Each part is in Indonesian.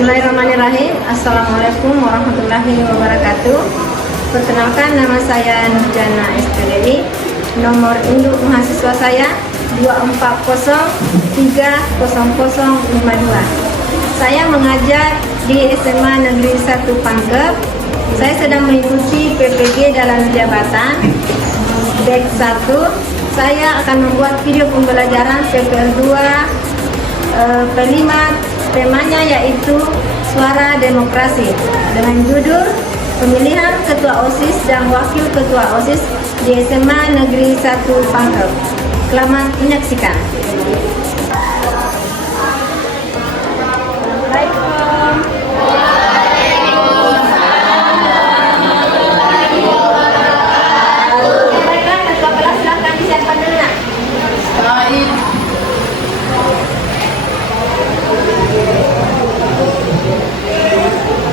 Bismillahirrahmanirrahim. Assalamualaikum warahmatullahi wabarakatuh. Perkenalkan, nama saya Nurjana SPDI. Nomor induk mahasiswa saya 240300052. Saya mengajar di SMA Negeri 1 Pangkep. Saya sedang mengikuti PPG dalam jabatan Dek 1. Saya akan membuat video pembelajaran PPL 2 P5. Temanya yaitu Suara Demokrasi dengan judul Pemilihan Ketua OSIS dan Wakil Ketua OSIS di SMA Negeri 1 Pangkep. Selamat menyaksikan.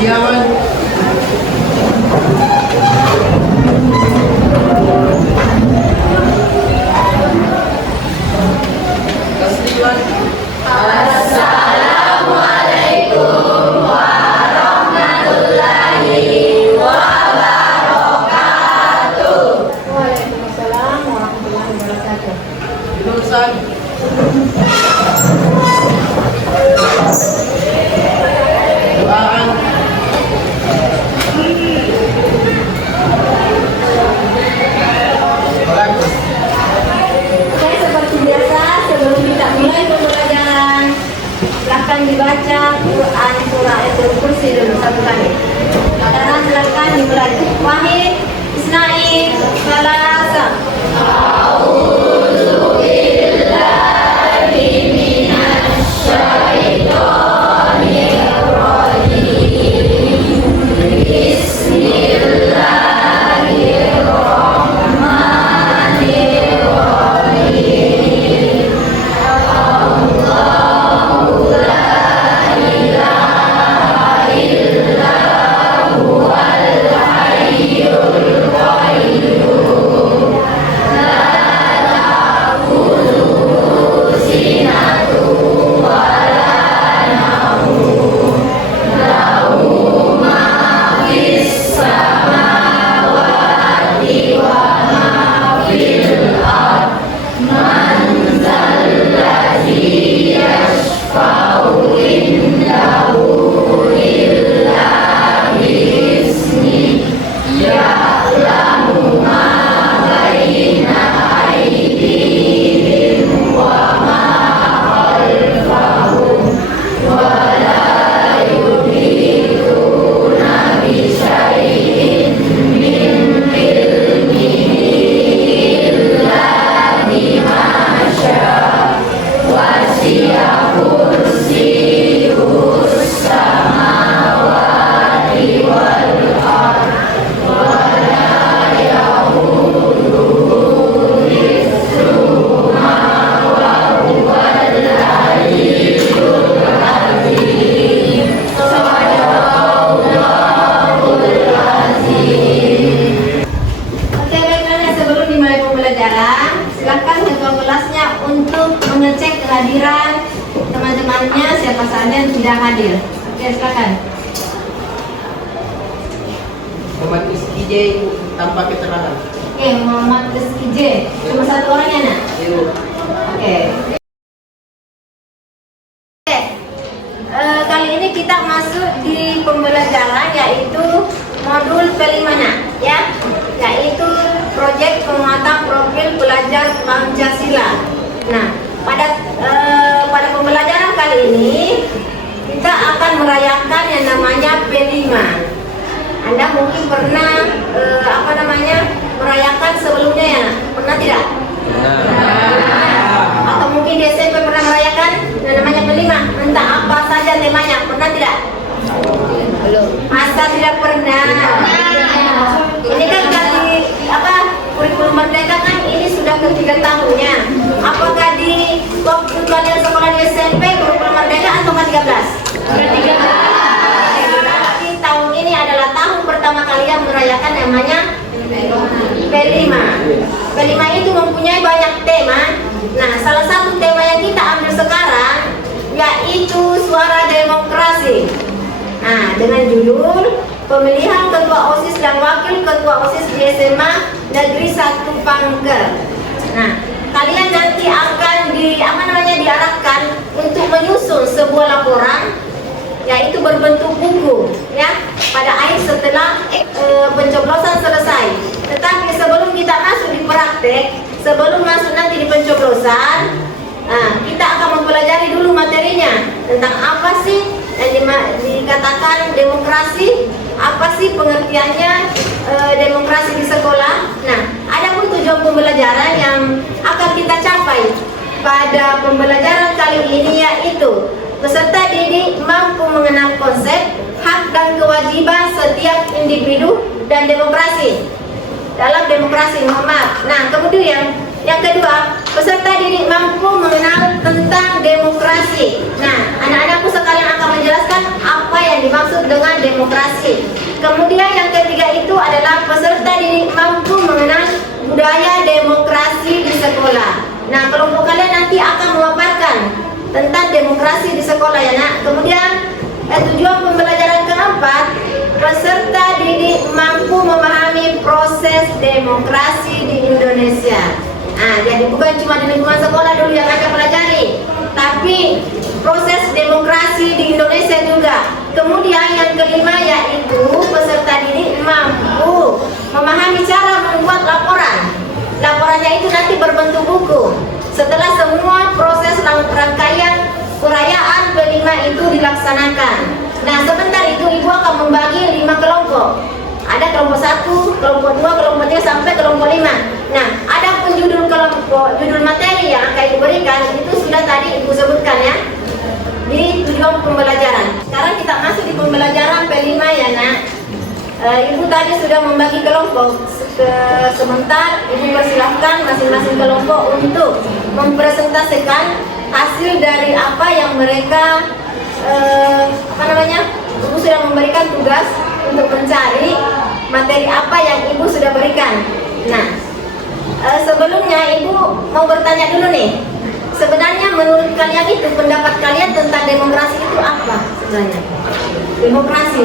Jangan Assalamualaikum warahmatullahi wabarakatuh. Waalaikumsalam warahmatullahi wabarakatuh. Dosan doaan Oke, seperti biasa, sebelum kita mulai pembelajaran, silakan dibaca Quran surah Ayatul Kursi dulu satu kali. Sekarang silakan dimulai. Wahid, Isnain, Salasa. Silakan ketua kelasnya untuk mengecek kehadiran teman-temannya, siapa saja yang sudah hadir. Oke, silakan. Muhammad Rizky J tanpa keterangan. Oke, Muhammad Rizky J. Cuma satu orang ya, nak? Oke. Kali ini kita masuk di pembelajaran yaitu modul P5, ya, yaitu proyek penguatan profil pelajar Pancasila. Nah, pada pembelajaran kali ini kita akan merayakan yang namanya P5. Anda mungkin pernah merayakan sebelumnya, ya? Pernah tidak? Atau mungkin di SMP pernah merayakan yang namanya P5. Entah apa saja temanya, pernah tidak? Belum. Masa tidak pernah? Ini kan dari kurikulum merdeka kan ini sudah ke-3 tahunnya. Apakah di waktu kalian sekolah di SMP kurikulum merdeka atau ke-13? Sudah 13. Berarti tahun ini adalah tahun pertama kalian merayakan namanya P5. P5 itu mempunyai banyak tema. Nah, salah satu tema yang kita ambil sekarang yaitu suara demokrasi. Nah, dengan judul pemilihan ketua OSIS dan wakil ketua OSIS di SMA Negeri 1 Pangkep. Nah, kalian nanti akan diarahkan untuk menyusun sebuah laporan, yaitu berbentuk buku, ya, pada akhir setelah pencoblosan selesai. Tetapi sebelum kita masuk di praktek, sebelum masuk nanti di pencoblosan, kita akan mempelajari dulu materinya tentang apa sih yang dikatakan demokrasi, apa sih pengertiannya demokrasi di sekolah. Nah, ada pun tujuan pembelajaran yang akan kita capai pada pembelajaran kali ini, yaitu peserta didik mampu mengenal konsep, hak dan kewajiban setiap individu dan demokrasi dalam demokrasi. Nah, kemudian yang kedua, peserta didik mampu mengenal tentang demokrasi. Nah, anak-anakku sekalian akan menjelaskan apa yang dimaksud dengan demokrasi. Kemudian yang ketiga itu adalah peserta didik mampu mengenal budaya demokrasi di sekolah. Nah, kelompok kalian nanti akan memaparkan tentang demokrasi di sekolah, ya nak. Kemudian tujuan pembelajaran keempat, peserta didik mampu memahami proses demokrasi di Indonesia. Nah, jadi bukan cuma di lingkungan sekolah dulu yang akan pelajari, tapi proses demokrasi di Indonesia juga. Kemudian yang kelima yaitu peserta didik mampu memahami cara membuat laporan. Laporannya itu nanti berbentuk buku. Setelah semua proses rangkaian perayaan kelima itu dilaksanakan. Nah, sebentar itu ibu akan membagi 5 kelompok. Ada kelompok 1, kelompok 2, kelompok 3 sampai kelompok 5. Nah, ada pun judul kelompok, judul materi yang akan diberikan itu sudah tadi ibu sebutkan, ya, di tujuan pembelajaran. Sekarang kita masuk di pembelajaran P5, ya nak. Ibu tadi sudah membagi kelompok. Sebentar ibu persilahkan masing-masing kelompok untuk mempresentasikan hasil dari apa yang mereka ibu sudah memberikan tugas untuk mencari materi apa yang ibu sudah berikan. Nah, sebelumnya ibu mau bertanya dulu nih, sebenarnya menurut kalian itu, pendapat kalian tentang demokrasi itu apa sebenarnya? Demokrasi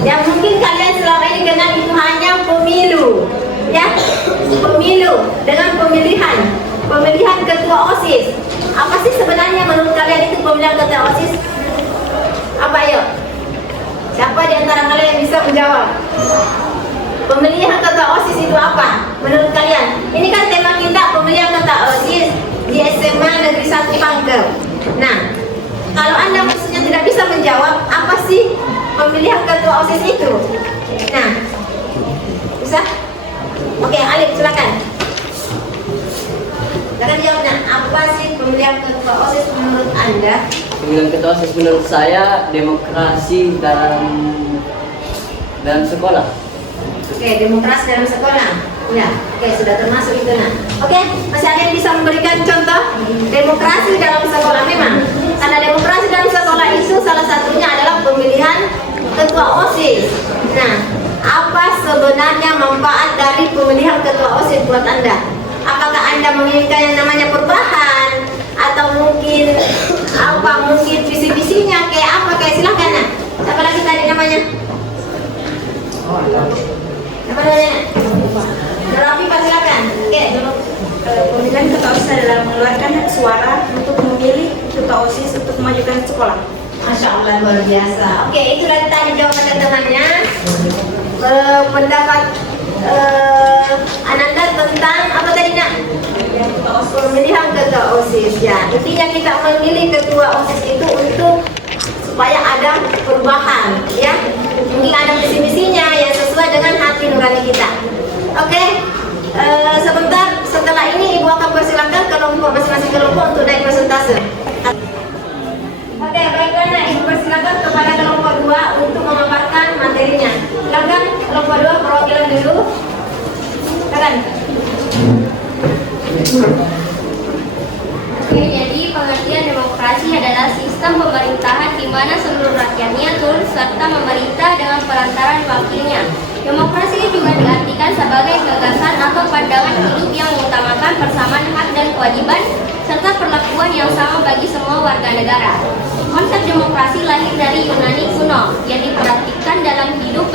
yang mungkin kalian selama ini kenal itu hanya pemilu, ya, pemilu dengan pemilihan ketua OSIS. Apa sih sebenarnya menurut kalian itu pemilihan ketua OSIS? Apa, yuk? Siapa di antara kalian yang bisa menjawab? Pemilihan ketua OSIS itu apa menurut kalian? Ini kan tema kita, pemilihan ketua OSIS di SMA Negeri 1 Pangkep. Nah, kalau Anda maksudnya tidak bisa menjawab, apa sih pemilihan ketua OSIS itu? Nah, bisa? Oke, Alif, silakan. Silakan jawabnya. Apa sih pemilihan ketua OSIS menurut Anda? Pemilihan ketua OSIS menurut saya demokrasi dalam sekolah. Oke, demokrasi dalam sekolah. Ya, oke, sudah termasuk itu, nah. Oke, masih ada yang bisa memberikan contoh demokrasi dalam sekolah? Memang, karena demokrasi dalam sekolah itu salah satunya adalah pemilihan ketua OSIS. Nah, apa sebenarnya manfaat dari pemilihan ketua OSIS buat Anda? Apakah Anda menginginkan yang namanya perubahan, atau mungkin visi-visinya kayak apa? Kayak silahkan, nah. Siapa lagi tadi namanya? Apa namanya? Rafi, Pak, silakan. Oke. Pemilihan ketua OSIS adalah mengeluarkan hak suara untuk memilih ketua OSIS untuk memajukan sekolah. Masya Allah, luar biasa. Oke, itu dari tadi jawaban teman-temannya. Pendapat Ananda tentang apa tadi, nak? Pemilihan ketua OSIS, ya. Intinya kita memilih ketua OSIS itu untuk supaya ada perubahan, ya. Mungkin ada visi-misinya yang sesuai dengan hati nurani kita. Oke, sebentar setelah ini ibu akan persilakan kelompok, masing-masing kelompok untuk naik presentase. Oke, baiklah, nah, ibu persilakan kepada kelompok 2 untuk memaparkan materinya. Silakan kelompok 2 perwakilan dulu. Silakan. Oke, jadi pengertian demokrasi adalah sistem pemerintahan di mana seluruh rakyatnya turut serta memerintah dengan perantaran wakilnya. Demokrasi juga diartikan sebagai gagasan atau pandangan hidup yang mengutamakan persamaan hak dan kewajiban serta perlakuan yang sama bagi semua warga negara. Konsep demokrasi lahir dari Yunani kuno yang dipraktikkan dalam hidup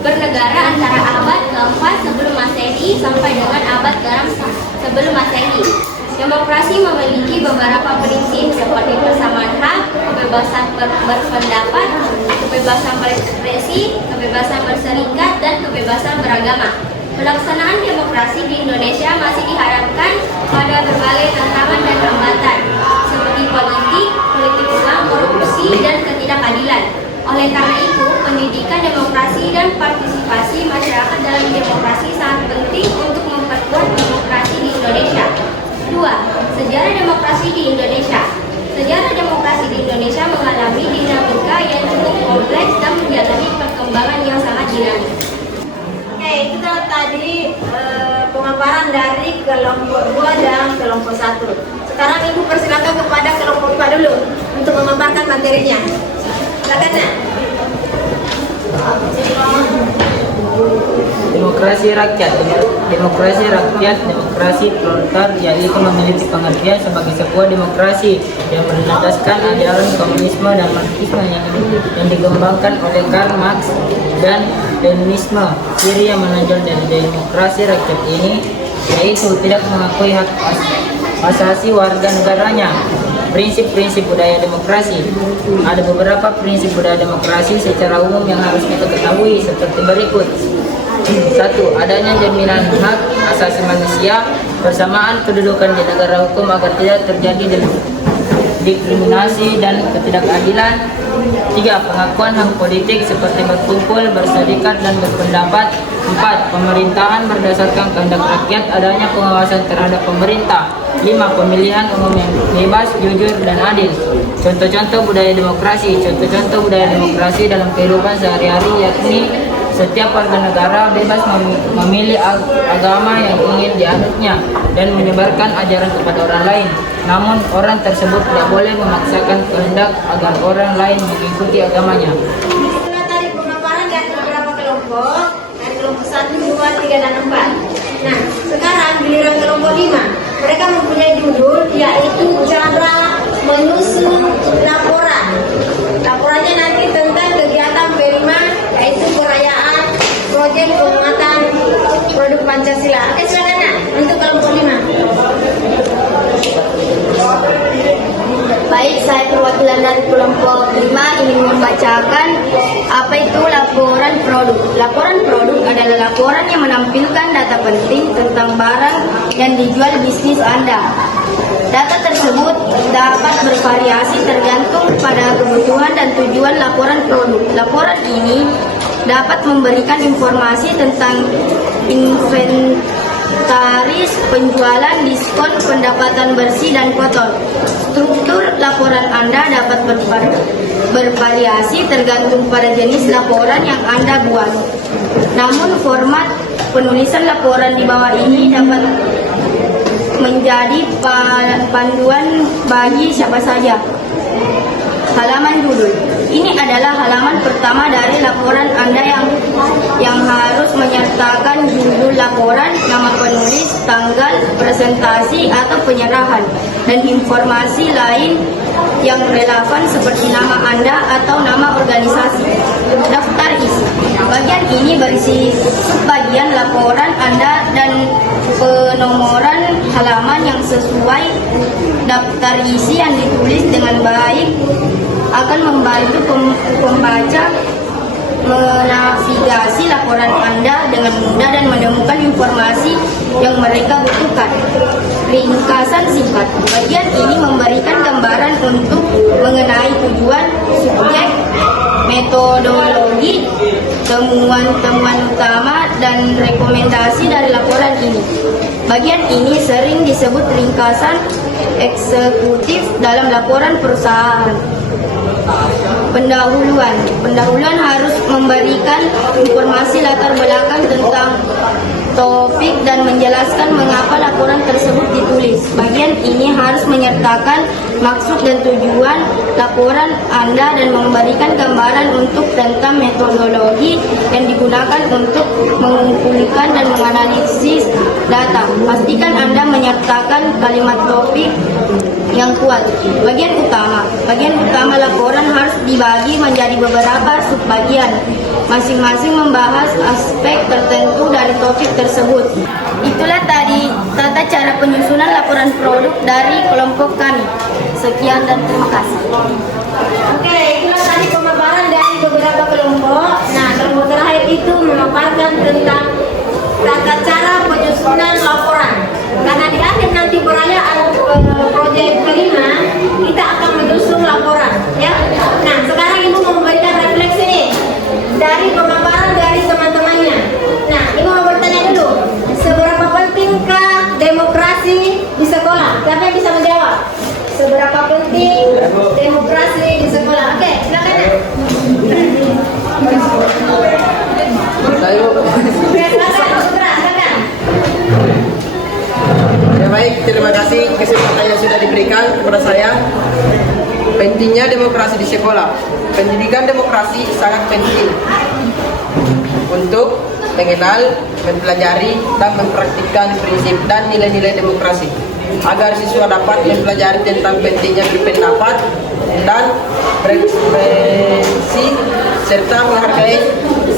bernegara antara abad ke-4 sebelum Masehi sampai dengan abad ke-6 sebelum Masehi. Demokrasi memiliki beberapa prinsip seperti persamaan hak, kebebasan berpendapat, kebebasan berekspresi, kebebasan berserikat, dan kebebasan beragama. Pelaksanaan demokrasi di Indonesia masih diharapkan pada berbagai tantangan dan hambatan seperti politik uang, korupsi, dan ketidakadilan. Oleh karena itu, pendidikan demokrasi dan partisipasi masyarakat dalam demokrasi sangat penting untuk memperkuat demokrasi di Indonesia. 2. Sejarah demokrasi di Indonesia. Sejarah demokrasi di Indonesia mengalami dinamika yang cukup kompleks dan menjalani perkembangan yang sangat dinamis. Oke, itu tadi pemaparan dari kelompok 2 dan kelompok 1. Sekarang Ibu persilakan kepada kelompok 5 dulu untuk memaparkan materinya. Silakan, Nak. Demokrasi rakyat, demokrasi proletar yaitu memiliki pengertian sebagai sebuah demokrasi yang berlandaskan ajaran komunisme dan marxisme yang dikembangkan oleh Karl Marx dan Leninisme. Ciri yang menonjol dari demokrasi rakyat ini yaitu tidak mengakui hak asasi warga negaranya. Prinsip-prinsip budaya demokrasi. Ada beberapa prinsip budaya demokrasi secara umum yang harus kita ketahui seperti berikut. 1. Adanya jaminan hak asasi manusia, persamaan kedudukan di negara hukum agar tidak terjadi diskriminasi dan ketidakadilan. 3. Pengakuan hak politik seperti berkumpul, berserikat, dan berpendapat. 4. Pemerintahan berdasarkan kehendak rakyat, adanya pengawasan terhadap pemerintah. 5. Pemilihan umum yang bebas, jujur, dan adil. Contoh-contoh budaya demokrasi. Contoh-contoh budaya demokrasi dalam kehidupan sehari-hari yakni setiap warga negara bebas memilih agama yang ingin dianutnya dan menyebarkan ajaran kepada orang lain. Namun orang tersebut tidak boleh memaksakan kehendak agar orang lain mengikuti agamanya. Itulah tadi pemaparan dari beberapa kelompok, dari kelompok 1, 2, 3, dan 4. Nah, sekarang giliran kelompok 5. Mereka mempunyai judul yaitu cara menyusun laporan. Laporannya nanti tentang kegiatan P5 yaitu perayaan proyek penguatan produk Pancasila. Oke, silakan, Nak, untuk kelompok 5. Baik, saya perwakilan dari kelompok 5 ingin membacakan apa itu laporan produk. Laporan produk adalah laporan yang menampilkan data penting tentang barang yang dijual bisnis Anda. Data tersebut dapat bervariasi tergantung pada kebutuhan dan tujuan laporan produk. Laporan ini dapat memberikan informasi tentang inventaris, penjualan, diskon, pendapatan bersih dan kotor. Struktur laporan Anda dapat bervariasi tergantung pada jenis laporan yang Anda buat. Namun format penulisan laporan di bawah ini dapat menjadi panduan bagi siapa saja. Halaman judul. Ini adalah halaman pertama dari laporan Anda yang harus menyertakan judul laporan, nama penulis, tanggal presentasi atau penyerahan, dan informasi lain yang relevan seperti nama Anda atau nama organisasi. Daftar isi. Bagian ini berisi bagian laporan Anda dan penomoran halaman yang sesuai. Daftar isi yang ditulis dengan baik akan membantu pembaca menavigasi laporan Anda dengan mudah dan menemukan informasi yang mereka butuhkan. Ringkasan singkat. Bagian ini memberikan gambaran untuk mengenai tujuan, subjek, metodologi, temuan-temuan utama, dan rekomendasi dari laporan ini. Bagian ini sering disebut ringkasan eksekutif dalam laporan perusahaan. Pendahuluan. Pendahuluan harus memberikan informasi latar belakang tentang topik dan menjelaskan mengapa laporan tersebut ditulis. Bagian ini harus menyertakan maksud dan tujuan laporan Anda dan memberikan gambaran untuk tentang metodologi yang digunakan untuk mengumpulkan dan menganalisis data. Pastikan Anda menyertakan kalimat topik yang kuat. Bagian utama laporan harus dibagi menjadi beberapa subbagian, masing-masing membahas aspek tertentu dari topik tersebut. Itulah tadi tata cara penyusunan laporan produk dari kelompok kami. Sekian dan terima kasih. Oke, itulah tadi pemaparan dari beberapa kelompok. Nah, kelompok terakhir itu memaparkan tentang tata cara penyusunan laporan. Karena di akhir nanti perayaan proyek kelima, kita akan menyusun laporan, ya. Nah, sekarang Ibu mau memberikan refleksi nih dari pemaparan dari teman-temannya. Nah, Ibu mau bertanya dulu, seberapa pentingkah demokrasi di sekolah? Siapa yang bisa menjawab? Seberapa penting demokrasi di sekolah? Oke, silakan ya. Oke, silakan, silakan. Ya baik, terima kasih kesempatan yang sudah diberikan kepada saya. Pentingnya demokrasi di sekolah. Pendidikan demokrasi sangat penting untuk mengenal, mempelajari, dan mempraktikkan prinsip dan nilai-nilai demokrasi agar siswa dapat mempelajari tentang pentingnya berpendapat dan berekspresi serta menghargai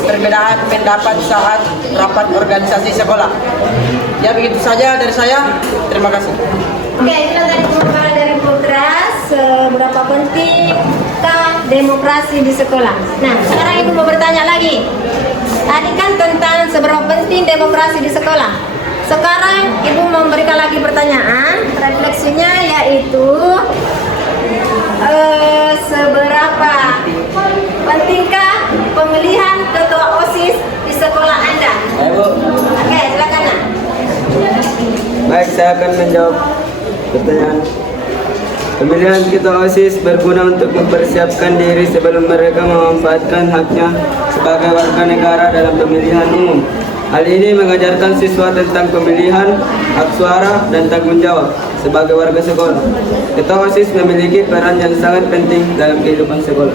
perbedaan pendapat saat rapat organisasi sekolah. Ya begitu saja dari saya. Terima kasih. Oke, itu tadi pemaparan dari Putra, seberapa pentingkah demokrasi di sekolah. Nah, sekarang Ibu mau bertanya lagi. Tadi kan tentang seberapa penting demokrasi di sekolah. Sekarang Ibu memberikan lagi pertanyaan, refleksinya yaitu seberapa pentingkah pemilihan ketua OSIS di sekolah Anda? Oke, silakan. Nak. Baik, saya akan menjawab pertanyaan. Pemilihan ketua OSIS berguna untuk mempersiapkan diri sebelum mereka memanfaatkan haknya sebagai warga negara dalam pemilihan umum. Hal ini mengajarkan siswa tentang pemilihan, hak suara, dan tanggung jawab sebagai warga sekolah. Ketua OSIS memiliki peran yang sangat penting dalam kehidupan sekolah.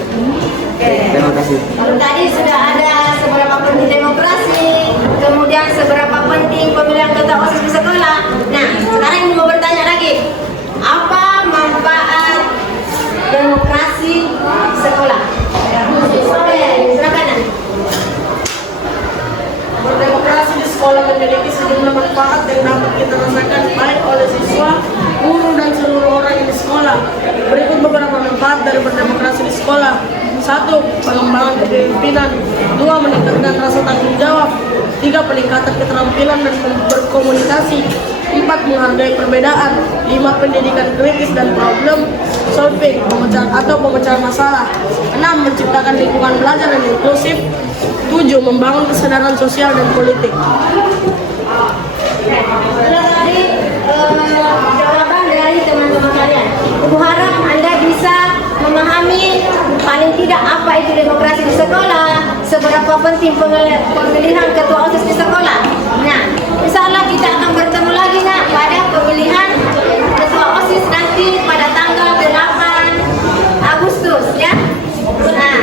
Terima kasih. Kalau tadi sudah ada seberapa penting demokrasi, kemudian seberapa penting pemilihan ketua OSIS di sekolah. Nah, sekarang Ibu mau bertanya lagi. Apa manfaat demokrasi di sekolah? Oke, silakan. Nak. Berdemokrasi di sekolah memiliki sejumlah manfaat yang dapat kita rasakan baik oleh siswa, guru, dan seluruh orang yang di sekolah. Berikut beberapa manfaat dari berdemokrasi di sekolah. 1. Pengembangan kepemimpinan. 2. Meningkatkan rasa tanggung jawab. 3. Peningkatan keterampilan dan berkomunikasi. 4. Menghargai perbedaan. 5. Pendidikan kritis dan problem solving pemecahan masalah. 6. Menciptakan lingkungan belajar yang inklusif. 7. Membangun kesadaran sosial dan politik. Itulah tadi jawaban dari teman-teman kalian. Ibu harap Anda bisa memahami paling tidak apa itu demokrasi di sekolah, seberapa penting pemilihan ketua OSIS di sekolah. Nah, insya Allah kita akan bertemu lagi nak pada pemilihan ketua OSIS nanti pada tanggal 8 Agustus ya. Nah,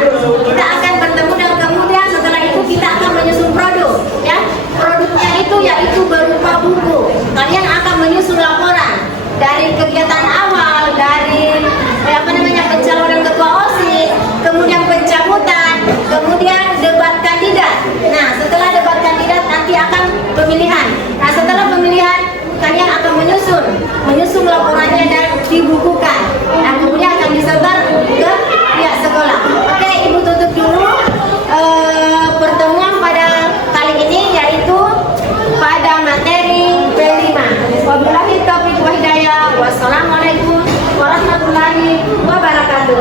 kita akan bertemu dan kemudian setelah itu kita akan menyusun produk ya. Produknya itu yaitu berupa buku. Kalian akan menyusun laporan dari kegiatan awal, dari pencalonan ketua OSIS, kemudian pencabutan, kemudian debat kandidat. Nah, setelah debat kandidat nanti akan pemilihan. Nah, setelah pemilihan kalian akan menyusun laporannya dan dibukukan. Nah, kemudian akan disebar ke pihak sekolah. Oke, Ibu tutup dulu pertemuan pada kali ini yaitu pada materi P5. Wabillahi taufiq wa hidayah. Wassalamualaikum warahmatullahi wabarakatuh.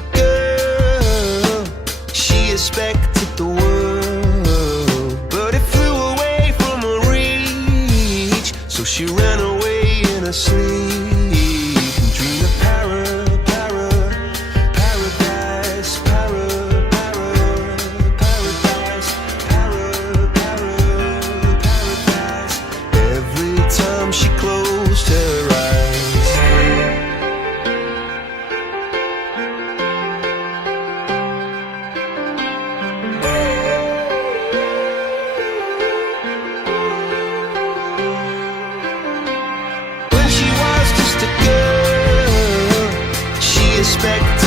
a girl, she expected the world, but it flew away from her reach. So she ran away in her sleep and dreamed of paradise, paradise. Every time she closed her eyes. When she was just a girl, she expected